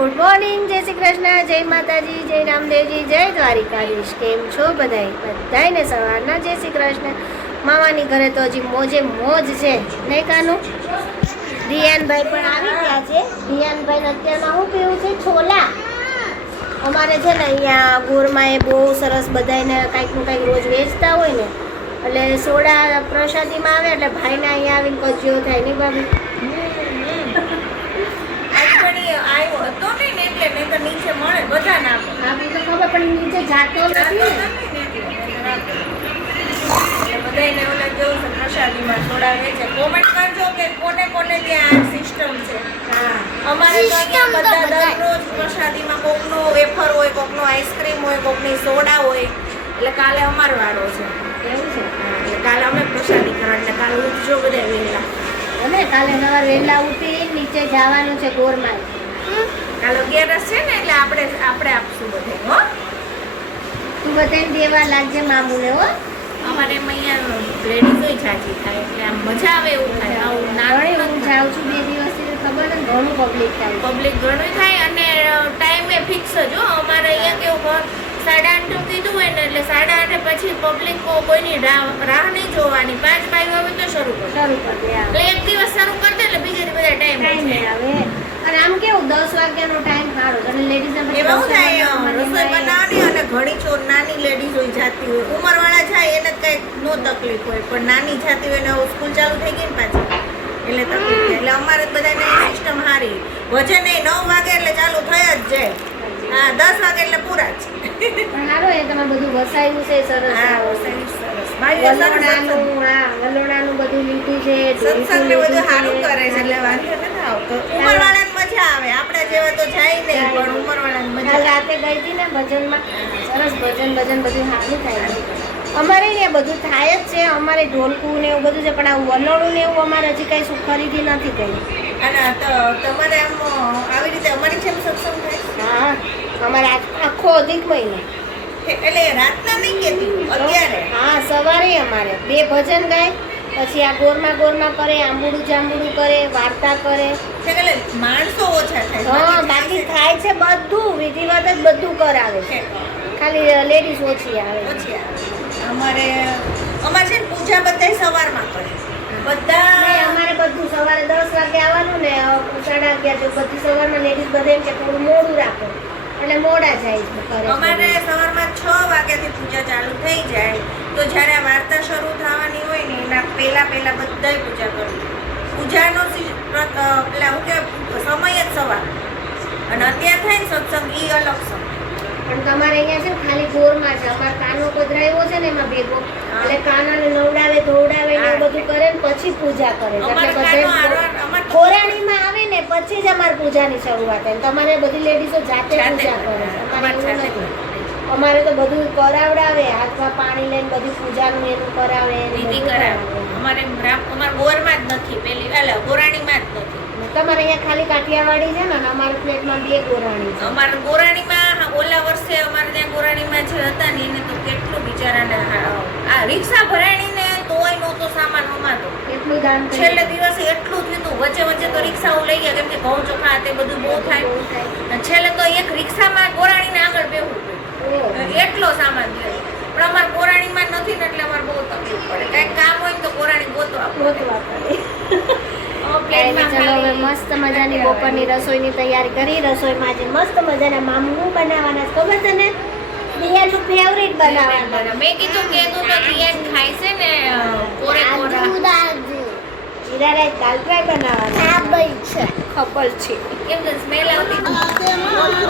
Good morning, જય શ્રી કૃષ્ણ, જય માતાજી, જય રામદેવજી, જય દ્વારિકાધીશ. કેમ છો બધાને સવારના જય શ્રી કૃષ્ણ. મામાની ઘરે તો હજી મોજે મોજ છે નહીં કાનું? દિયાનભાઈ પણ આવી ગયા છે. દિયાનભાઈ અત્યારમાં શું પીવું છે? છોલા. અમારે છે ને અહીંયા ગોરમાં એ બહુ સરસ બધાને કાંઈકનું કાંઈક રોજ વેચતા હોય ને, એટલે સોડા પ્રસાદીમાં આવે એટલે ભાઈને અહીંયા આવીને કજ્યો થાય નહીં ભાભી? આવ્યો હતો નહીં ને એટલે નહીં તો નીચે મળે બધા ના આપે તો ખબર પણ નીચે જાતો નથી ને. બધાને ઓલા જેવું છે પ્રસાદીમાં સોડા વેચે. કોમેન્ટ કરજો કે કોને કોને ત્યાં આ સિસ્ટમ છે. હા, અમારે તો અહીંયા બધા દરરોજ પ્રસાદીમાં કોકનો વેફર હોય, કોકનો આઈસ્ક્રીમ હોય, કોકની સોડા હોય. એટલે કાલે અમારો વારો છે. એવું છે. એટલે કાલે અમે પ્રસાદી કરવા એટલે કાલે ઉઠજો બધા વહેલા. અને કાલે સવાર વહેલા ઉઠી નીચે જવાનું છે ગોરમાં. કાલે 11 છે ને એટલે આપણે આપશું બધે. હો તું બધાને દેવા લાગજે મામુને. હો અમારે એમ અહીંયા લેડીઝોય જાજી થાય એટલે આમ મજા આવે એવું થાય. આવું નારણે હું નાનું જાઉં છું 2 દિવસથી, ખબર ને ઘણું પબ્લિક થાય. પબ્લિક ઘણું થાય અને ટાઈમે ફિક્સ જ હો. અમારે અહીંયા કેવું 8:30 કીધું હોય ને એટલે 8:30 પછી પબ્લિક કોઈની રાહ નહીં જોવાની. 5 વાગે હવે તો શરૂ કરે. એટલે એક દિવસ શરૂ કરી દે એટલે બીજે બધા ટાઈમ આવે. અને આમ કેવું 10 વાગ્યાનો ટાઈમ સારો અને લેડીઝને પછી એમાં શું થાય રસોઈ બનાવવાની અને ઘણી ચોર નાની લેડીઝ હોય જાતી હોય. ઉંમરવાળા જાય એને કંઈક નો તકલીફ હોય, પણ નાની જાતી હોય ને સ્કૂલ ચાલુ થઈ ગઈ ને પાછી એટલે તકલીફ થાય. એટલે અમારે બધાને સિસ્ટમ સારી. વજન એ 9 વાગે એટલે ચાલુ થઈ જ જાય. હા, 10 વાગે એટલે પૂરા જ. પણ સારો એ તમે બધું વસાયું છે સરસ. હા, વસાયું સરસ. વલોણાનું બધું લીધું છે. સત્સંગ ને બધું સારું કરે છે એટલે વાંધો નથી આવતો. ઉંમરવાળાને મજા આવે. આપણા જેવા તો જાય નહીં, પણ ઉંમરવાળાને મજા કાલ રાતે ગઈ હતી ને ભજનમાં, સરસ ભજન બધું સારું થાય છે. અમારે ને બધું થાય જ છે. અમારે ઢોલકું ને એવું બધું છે, પણ આ વલોણું ને એવું અમારે હજી કઈ શું ખરીદી નથી કરી. અને તમારે આમ આવી રીતે અમારી જેમ સત્સંગ થાય? હા, અમારે આખો અધિક મહિનો. એટલે રાતના નહીં કેતી અત્યારે? હા, સવારે અમારે 2 ભજન ગાય, પછી આ ગોરમાં કરે, આંબુડું જાંબુડું કરે, વાર્તા કરે. એટલે માણસો ઓછા થાય. હા, બાકી થાય છે બધું વિધિવત જ બધું કરાવે છે. ખાલી લેડીઝ ઓછી આવે. અમારે છે ને પૂજા બધાય સવારમાં કરે બધા. અમારે બધું સવારે 10 વાગે આવવાનું ને 11:30 બધી સવારમાં લેડીઝ બધે એમ કે થોડું મોડું રાખો એટલે મોડા જાય કરે. અમારે સવારમાં 6 વાગ્યાથી પૂજા ચાલુ થઈ જાય. તો જ્યારે આ વાર્તા શરૂ થવાની હોય ને એના પહેલા બધાય પૂજા કરવી. પૂજાનો પેલા હું કે સમય જ સવાર અને અત્યારે થાય ને સત્સંગ એ અલગ સમય. પણ તમારે અહીંયા છે ને ખાલી ગોરમાં છે. અમારે કાનો પધરાવ્યો છે ને એમાં ભેગો, એટલે કાનાને નવડાવે ધોવડાવે ને એવું બધું કરે ને પછી પૂજા કરે. એટલે બધા ખોરાણીમાં આવે ને પછી જ અમારે પૂજાની શરૂઆત થાય. તમારે બધી લેડીઝો જાતે પૂજા કરે. અમારે તો બધું કરાવડાવે, હાથમાં પાણી લઈને બધી પૂજાનું એનું કરાવે, વિધિ કરાવે. અમારે ગોરમાં જ નથી, પેલી ગોરાણીમાં જ નથી. તમારે અહીંયા ખાલી કાઠિયાવાડી છે ને, અમારા ફ્લેટમાં 2 ગોરાણી છે. અમારે ગોરાણીમાં ઓલા વર્ષે અમારે ત્યાં ગોરાણીમાં જે હતા ને એને તો કેટલું બિચારાને આ રિક્ષા ભરાણીને તોય નહોતો સામાન અમાતો. એટલું દાન છેલ્લે દિવસે એટલું થયું હતું. વચ્ચે તો રિક્ષાઓ લઈ ગયા, કેમ કે ઘઉં ચોખા તે બધું બહુ થાય. છેલ્લે તો એક રિક્ષામાં ગોરાણીને આગળ બેહવું એટલો સામાન થયો. પણ અમારે ગોરાણીમાં નથી ને એટલે અમારે બહુ તકલીફ પડે. કંઈક કામ હોય ને તો ગોરાણી ગોતવા પડે. ચલો હવે મસ્ત મજાની બપોરની રસોઈની તૈયારી કરી. રસોઈમાં આજે મસ્ત મજાના મામું બનાવવાના છે. ખબર છે ને, દિયાનું ફેવરિટ બનાવવાના. મેં કીધું કે તું તો દિયા ખાય છે ને કોરે કોરા. જીરા રાઈસ દાલ ફ્રાય બનાવવાના. આ બઈ છે ખબર છે કેમ કે સ્મેલ આવતી. ગોળી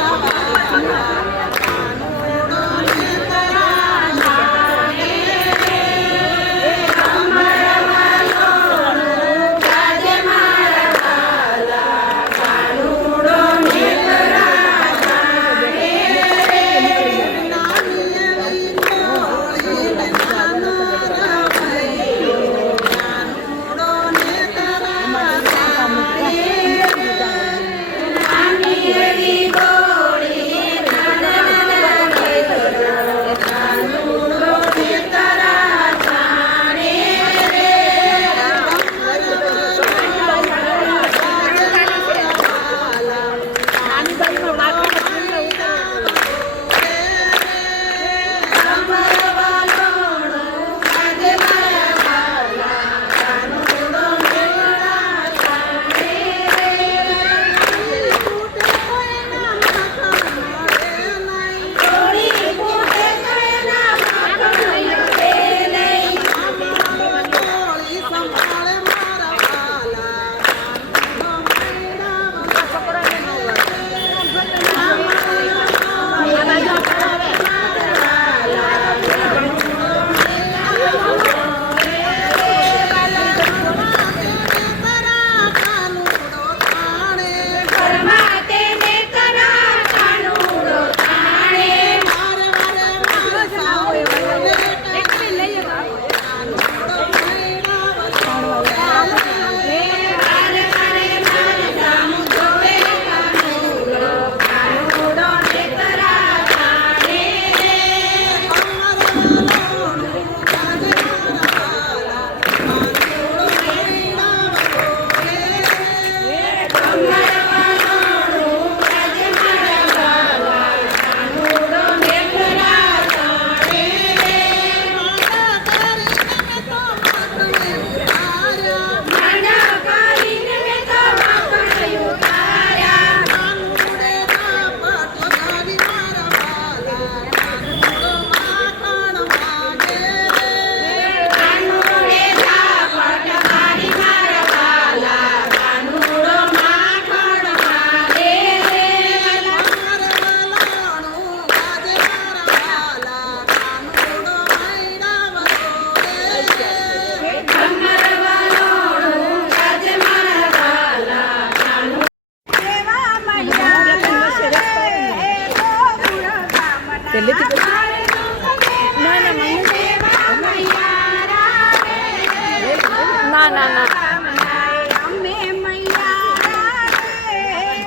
અમે મૈયા રે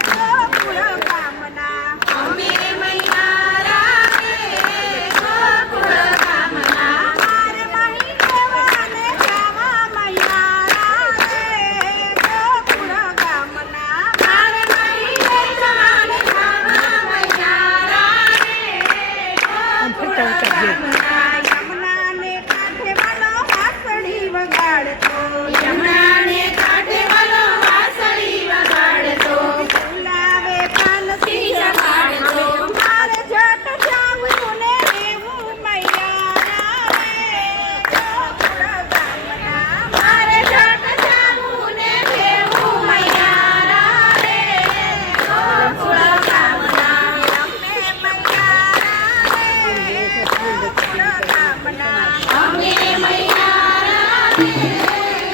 ગોકુળ ગામના અમે મૈયા રે ગોકુળ ગામના મારે મહી દેવાને જાવા મૈયા રે ગોકુળ ગામના મારે મહી દેવાને જાવા મૈયા રે ગોકુળ ગામના યમુનાને કાંઠે વાળો વાંસળી વગાડતો યમુનાને કાંઠે વાળો વાંસળી વગાડતો ફુલાવે પાનથી જગાડતો મારે જટ જાવું ને રેવું મૈયા રે ગોકુળ ગામના મારે જટ જાવું ને રેવું મૈયા રે ગોકુળ ગામના અમે મૈયા રે ગોકુળ ગામના અમે મૈયા રે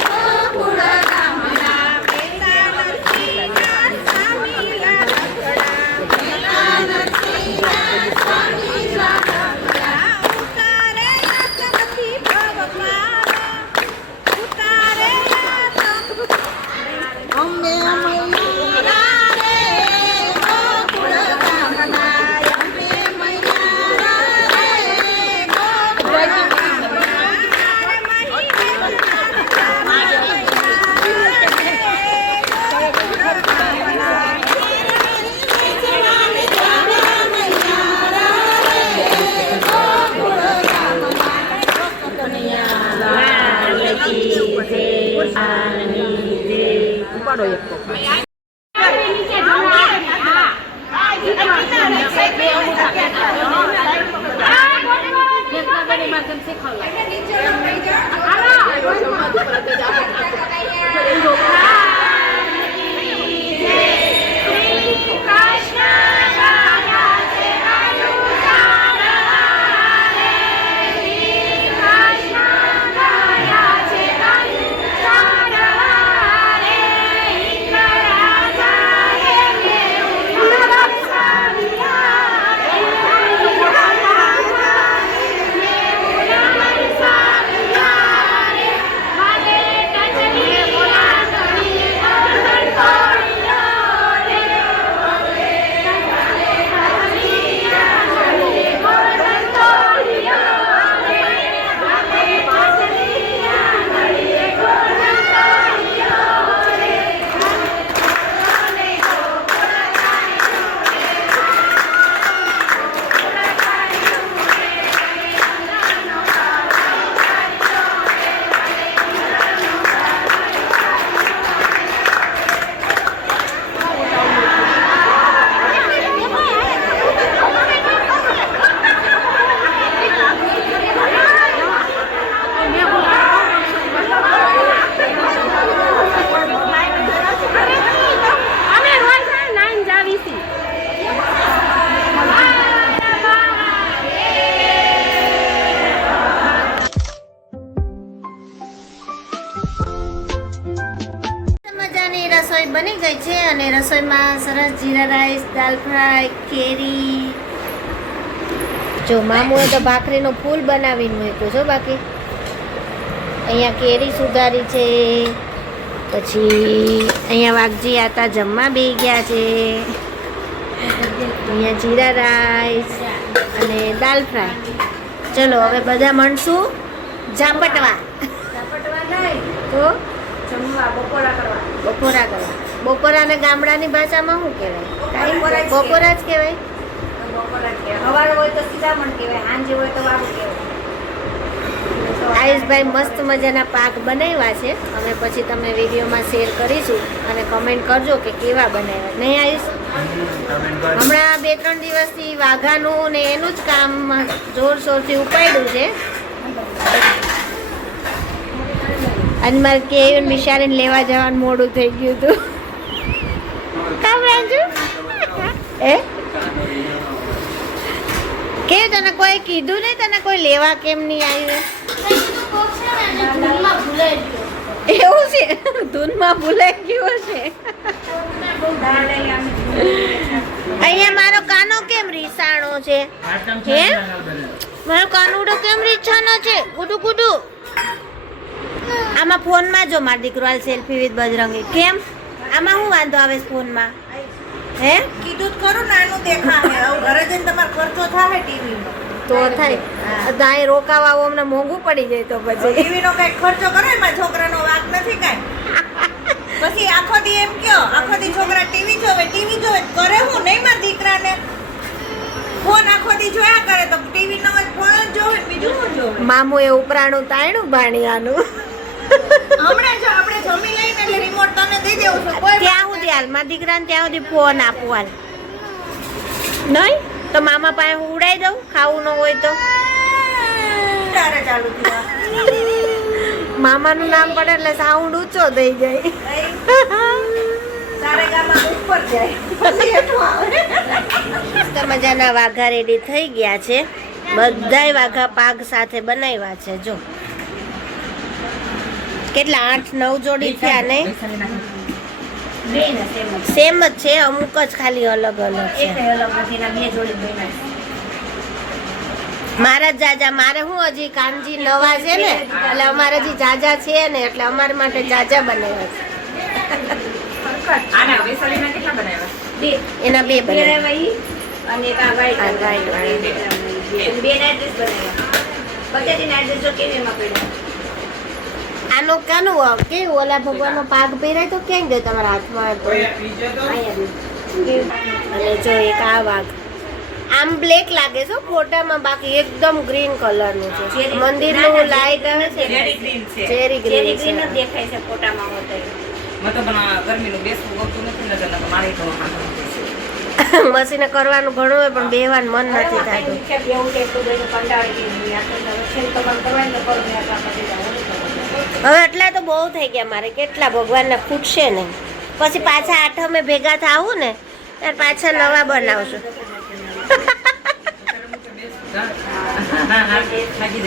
ગોકુળ ગામના બેલા નરસિંહના સ્વામીના રખડા બેલા નરસિંહના સ્વામીના રખડા ઉતારે નાથમાંથી ભવપાર ઉતારે નાથ અમે મૈયા રે ગોકુળ ગામના અમે મૈયા રે ગોકુળ ગામના મારે મહી મજાની રસોઈ બની ગઈ છે અને રસોઈમાં સરસ જીરા રાઈસ, દાલ ફ્રાય, કેરી. જો મામુએ તો ભાખરીનો ફૂલ બનાવીને મૂક્યું છો. બાકી અહીંયા કેરી સુધારી છે. પછી અહીંયા વાઘજી આતા જમવા બેસી ગયા છે. અહીંયા જીરા રાઈસ અને દાલ ફ્રાય. ચલો હવે બધા મળશું ઝાપટવા. તો બપોરા કરવા. બપોરાને ગામડાની ભાષામાં શું કહેવાય? બપોરા જ કહેવાય. સવાર હોય તો સીધામણ કહેવાય, સાંજે હોય તો વાળું કહેવાય. આયુષભાઈ મસ્ત મજાના પાક બનાવ્યા છે. અમે પછી તમને વિડીયોમાં શેર કરીશું અને કમેન્ટ કરજો કે કેવા બનાવ્યા. નહીં આયુષ? હમણાં 2-3 દિવસથી વાઘાનું ને એનું જ કામ જોરશોરથી ઉપાડ્યું છે. અને મારે કેવી બિચારીને લેવા જવાનું મોડું થઈ ગયું હતું. કામ રાજુ કે તને કોઈ કીધું નહીં? તને કોઈ લેવા કેમ નહીં આવ્યું? એવું છે? ધૂનમાં ભૂલાઈ ગયું છે. અહીંયા મારો કાનો કેમ રીસાણો છે? હે, મારો કાનુડો કેમ રીસાણો છે? ગુડુ ગુડુ આમાં ફોનમાં જો મારો દીકરો હાલ સેલ્ફી વિથ બજરંગી. કેમ આમાં શું વાંધો આવે છે ફોનમાં? હે કીધું જ ખરું નાનું દેખાશે. હવે ઘરે જઈને તમારો ખર્ચો થાય ટીવીનો. તો થાય દાય રોકાવા આવો અમને મોંઘું પડી જાય તો પછી ટીવીનો કઈ ખર્ચો કરો એમાં છોકરાનો વાક નથી કાંઈ. પછી આખો દી એમ કયો આખો દી છોકરા ટીવી જોવે કરે હું નહીં મારા દીકરાને ફોન આખો દી જોયા કરે તો ટીવી નો ફોન જ જોવે બીજું શું જોવે. મામુ એ ઉપરાણું તાયણું બાણિયાનું હમણાં જો આપણે જમી લઈને એટલે રિમોટ તને દઈ દેવું છે. કોઈ ત્યાં સુધી હાલ મારા દીકરાને ત્યાં સુધી ફોન આપું હાલ નહીં તો મામા પાસે હું ઉડાઈ દઉં ખાવું ન હોય તો. તારે ચાલુ થયા. મામાનું નામ પડે એટલે સાઉન્ડ ઊંચો થઈ જાય. તારે ગામમાં ઉપર જાય પછી એટલું આવે. મસ્ત મજાના વાઘા રેડી થઈ ગયા છે. બધાય વાઘા પાક સાથે બનાવ્યા છે. જો કેટલા 8-9 જોડી થયા ને સેમ જ છે. અમુક જ ખાલી અલગ અલગ છે. મારા જાજા મારે હું હજી કાનજી નવા છે ને એટલે અમારે હજી જાજા છે ને એટલે અમારા માટે જાજા બનાવ્યા છે. એના 2 બનાવ્યા અને એક આ white આ white વાળી. બે નાઈટ ડ્રેસ બનાવ્યા. બધાથી નાઈટ ડ્રેસ જો કેવી એમાં પડ્યા. આનો કાનું કેવું ઓલા ભગવાનનો પાક પહેરાય તો ક્યાં ગયો તમારા હાથમાં હતો? અને જો એક આ વાઘ આમ બ્લેક લાગે છે ફોટામાં, બાકી એકદમ ગ્રીન કલરનું છે. મંદિરનું લાઈટ આવે છે ચેરી ગ્રીન છે. ચેરી ગ્રીન ગ્રીન ગ્રીન જ દેખાય છે ફોટામાં હોતે. મસીને કરવાનું ઘણું હોય પણ બેવાનું મન નથી થતું. એવું કે તો દઈને કંટાળી ગઈ. આ તો છે તો કામ કરવાનું તો કરું ને આ પછી જાવ. હવે એટલા તો બહુ થઈ ગયા મારે. કેટલા ભગવાનને ખૂટશે નહીં. પછી પાછા આઠમે ભેગા થાવું ને ત્યારે પાછા નવા બનાવશું. અને અમથી થાકી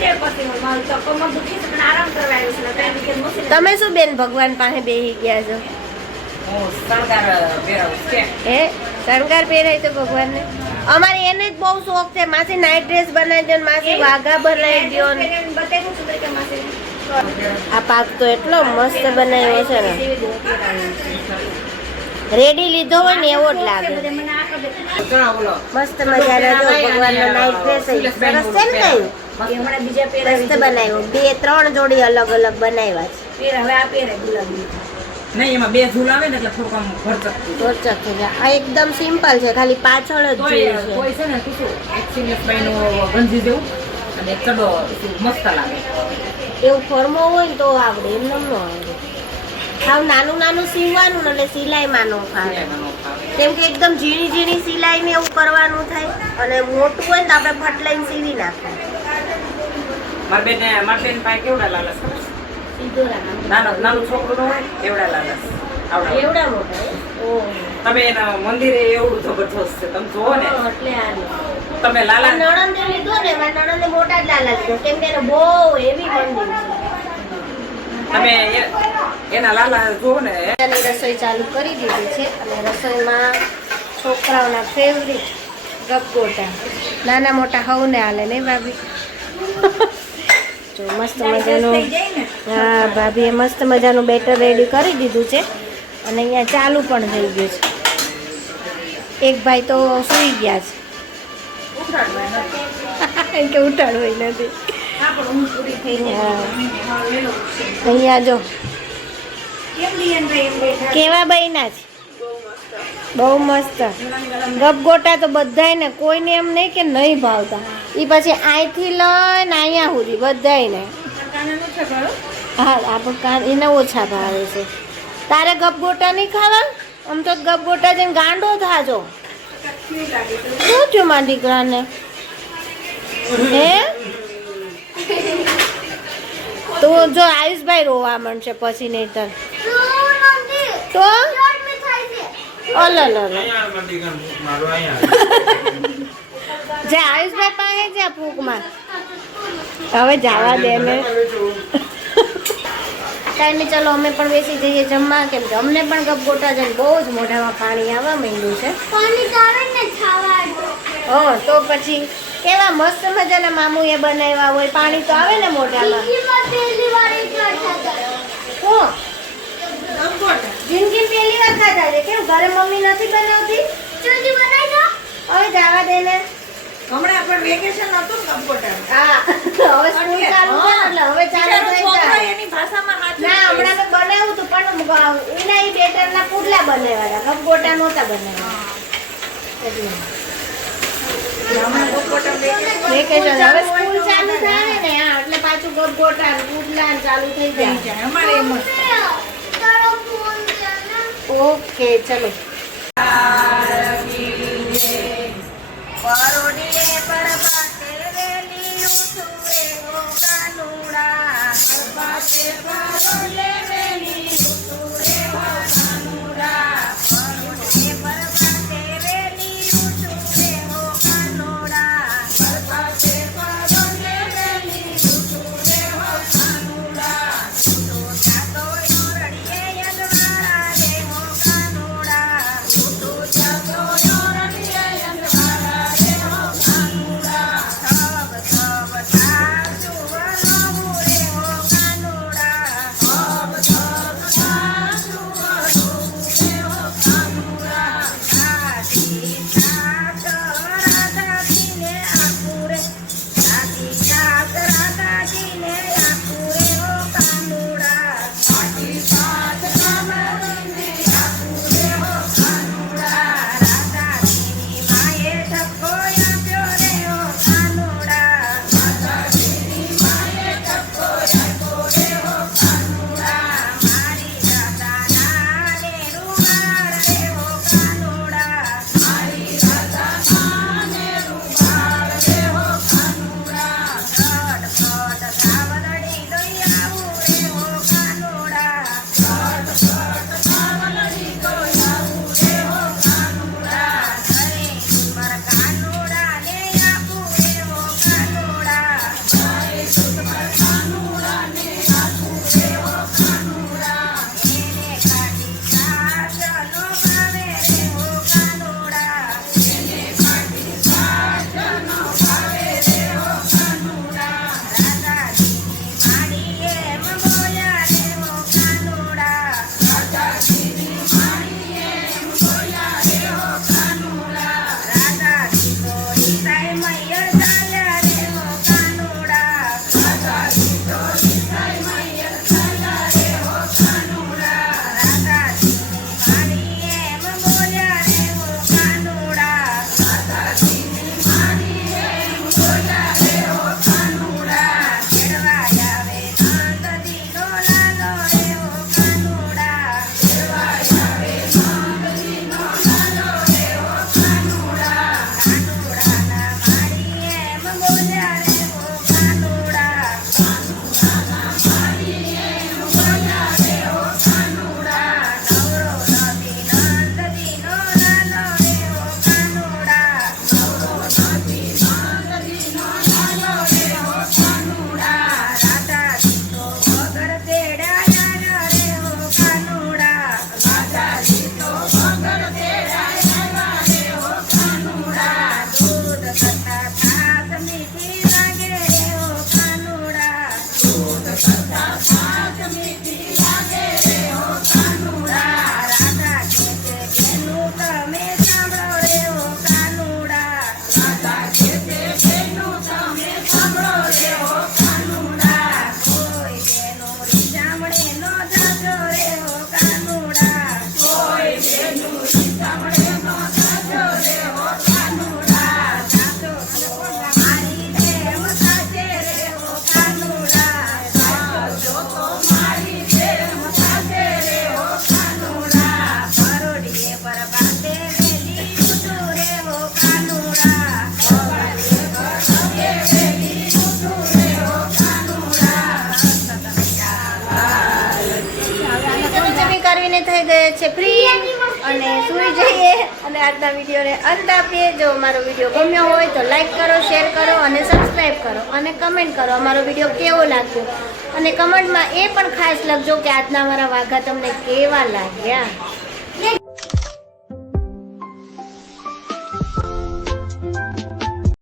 જાય પછી હું મારું ચક્કરમાં દુખી છે પણ આરામ કરવા આવ્યું છે. તો એમ કે મસીને તમે શું બેન ભગવાન પાસે બેસી ગયા છો? એ શણગાર પહેરાય તો ભગવાનને. અમારે એને જ બહુ શોખ છે. માસી નાઇટ ડ્રેસ બનાવી દો ને માસી વાઘા બનાવી દો ને. બતાવ્યું છું કે માસી આ પાક તો એટલો મસ્ત બનાવ્યો છે ને. રેડી લીધો હોય ને એવો જ લાગે. મને આ કદે મસ્ત મજાનો જો ભગવાનનો નાઇટ ડ્રેસ સરસ છે ને કઈ હમણાં બીજા પહેરાવી મસ્ત બનાવ્યો. 2-3 જોડી અલગ અલગ બનાવ્યા છે. પહેર હવે આ પહેરે ગુલાબી. નહીં એમાં 2 ઝૂલ આવે ને એટલે થોડુંક આમ ખર્ચક રોચક છે. આ એકદમ સિમ્પલ છે, ખાલી પાછળ જ જોઈએ છે. કોઈ છે ને શું એક સિંગેશભાઈનો ગંજી જેવું અને એક ચડો મસ્ત લાગે. એવું ફોર્મો હોય ને તો આવડે, એમ ન આવડે. સાવ નાનું નાનું સીવવાનું ને એટલે સિલાઈમાં ન ફાવે. કેમ કે એકદમ ઝીણી ઝીણી સિલાઈ ને એવું કરવાનું થાય અને મોટું હોય ને તો આપણે ફટલાઈને સીવી નાખીએ. મારા બેન પાસે કેવડા લાલસ ખબર? સીધો રાખો. નાનું છોકરું ન હોય એવડા લાલસ આવડા. એવડા મોટા હે? ઓહ. તમે એના મંદિરે એવડું જબરજસ્ત છે તમે જોવો ને એટલે આ લો. તમે લાલા નણંદે લીધો ને, મારા નણંદે મોટા જ લાલા લીધો કેમ કે એને બહુ હેવી મંદિર છે. તમે એના લાલા જોવો ને એની રસોઈ ચાલુ કરી દીધી છે અને રસોઈમાં છોકરાઓના ફેવરિટ ગપગોટા નાના મોટા હવને હાલે નહીં ભાભી? જો મસ્ત મજાનું હા ભાભીએ મસ્ત મજાનું બેટર રેડી કરી દીધું છે અને અહીંયા ચાલુ પણ થઈ ગયું છે. એક ભાઈ તો સૂઈ ગયા છે કે ઉઠાડવું નથી. અહીંયા જો કેવા બન્યા છે, બહુ મસ્ત. ગપગોટા તો બધાયને, કોઈને એમ નહીં કે નહીં ભાવતા. એ પછી અહીંથી લઈને અહીંયા સુધી બધાયને. હા આપણે કાન એના ઓછા ભાવે છે. તારે ગપગોટા નહીં ખાવા? આમ તો ગપગોટા જઈને ગાંડો થાજો. શું થયું મારા દીકરાને? હે તો જો આયુષભાઈ રોવા માંડશે પછી નહીં તો જે આયુષભાઈ પાસે જ્યાં ફૂકમાં હવે જવા દે ને. ટાઈમે ચલો અમે પણ બેસી જઈએ જમવા, કેમ કે અમને પણ ગપગોટા જઈને બહુ જ મોઢામાં પાણી આવવા માંડ્યું છે. હા તો પછી કેવા મસ્ત મજાના મામુએ બનાવ્યા હોય, પાણી તો આવે ને મોઢામાં. હું કંકોટા. જિંદગી પહેલી વાર ખાધા છે. કેમ ઘરે મમ્મી નથી બનાવતી? હવે જવા દે ને. હમણાં પણ વેકેશન હતું ને કંકોટા. હા હવે સ્કૂલ ચાલુ છે ને એટલે હવે ચાલુ થઈ છોકરો જાય. એની ભાષામાં હાચું ના કહે. હમણાં મેં બનાવ્યું હતું પણ એના ઈ બેટરના પુડલા બનાવ્યા હતા, ગોટા નહોતા બનાવ્યા. એટલે હમણાં કંકોટા વેકેશન વેકેશન હવે સ્કૂલ ચાલુ થાય ને હા, એટલે પાછું ગોટા ને પુડલા ને ચાલુ થઈ થઈ જાય. જાય. અમારે એમ જ થાય. ઓકે ચલો. પરોડીએ પરબાતે વેલી ઉછુરે ઓ કાનુડા. પરબાતે પરોડીએ વેલી ઉછુરે ઓ કાનુડા. પરોડીએ પરબાતે વેલી ઉછુરે ઓ કાનુડા. પરબાતે પરોડીએ વેલી ઉછુરે ઓ કાનુડા. તો જાતો યોરડીએ યજવાળા રે ઓ કાનુડા. તો જાતો યોરડીએ યજવાળા રે ઓ કાનુડા. થબ થબ થાજુ વનવું રે ઓ કાનુડા. થબ થબ થાજુ વનવું રે ઓ કાનુડા. દાદી સાત રાધાજીને આકુરે. દાદી સાત રાધાજીને આકુરે ઓ કાનુડા. દાદી સાત રાધાજીને આકુરે ઓ કાનુડા. રાધાજીની માએ ઠપકો આપ્યો રે ઓ કાનુડા. રાધાજીની માએ ઠપકો આપ્યો રે ઓ કાનુડા. મારી રાધાના ને રૂમાળ રે ઓ કાનુડા. મારી રાધાના ને રૂમાળ રે ઓ કાનુડા. ફટ ધાવલડી લઈ આવું રે ઓ કાનુડા. ફટ ધાવલડી લઈ આવું રે ઓ કાનુડા. ઘરે ઉમર કાનુડા ને આપું રે ઓ કાનુડા. ઘરે ઉમર કાનુડા ને આપું રે ઓ કાનુડા. એને ખાટી સાસનો ભાવે રે ઓ કાનુડા. એને ખાટી સાસનો ભાવે રે ઓ કાનુડા. રાધાજીની માડીએ એમ બોલ્યા રે ઓ કાનુડા. રાધાજીની માડીએ એમ બોલ્યા રે ઓ કાનુડા. રાધાજી તો ઈસાઈ મૈયર ચાલ્યા રે ઓ કાનુડા. રાધાજી તો ઈસાઈ મૈયર ચાલ્યા રે ઓ કાનુડા. રાધાજીની માડીએ એમ બોલ્યા રે ઓ કાનુડા. રાધાજીની માડીએ એમ બોલ્યા રે ઓ કાનુડા. કેળવા આવે નંદજીનો લાલો રે ઓ કાનુડા. કેળવા આવે નંદજીનો લાલો રે ઓ કાનુડા. કાનુડાના માડીએ એમ બોલ્યા રે ઓ કાનુડા. કાનુડાના માડીએ એમ બોલ્યા રે ઓ કાનુડા. નવરો નથી નંદજીનો લાલો રે ઓ કાનુડા. નવરો નથી નંદજીનો લાલો રે ઓ કાનુડા. રાધાજી તો વગર તેડાયા રે ઓ કાનુડા. રાધાજી તો વગર તેડાયા રે ઓ કાનુડા. દૂધ કરતા છાશ મીઠી લાગે રે ઓ કાનુડા. દૂધ કરતા છાશ મીઠી લાગે રે ઓ કાનુડા. રાધા કહે છે બેનું તમે સાંભળો રે ઓ કાનુડા. રાધા કહે છે બેનું તમે સાંભળો રે ઓ કાનુડા. કોઈ બેનું રીઝામણે નો જાજો રે ઓ કાનુડા. કોઈ બેનું રીઝામણે નો જાજો રે ઓ કાનુડા. જાજો તો મારી જેમ થાશે રે ઓ કાનુડા. જાજો તો મારી જેમ થાશે રે ઓ કાનુડા. પરોડીએ પરબાતે વેલી ઉઠું રે ઓ કાનુડા. પરોડીએ પરબાતે વેલી ઉઠું રે ઓ કાનુડા. જમી કરીને થઈ ગયા છે ફ્રી અને સૂઈ જઈએ અને આજના વિડીયોને અંત આપીએ. જો અમારો વિડીયો ગમ્યો હોય તો લાઈક કરો, શેર કરો અને સબસ્ક્રાઈબ કરો અને કમેન્ટ કરો અમારો વિડીયો કેવો લાગ્યો. અને કમેન્ટમાં એ પણ ખાસ લખજો કે આજના અમારા વાઘા તમને કેવા લાગ્યા.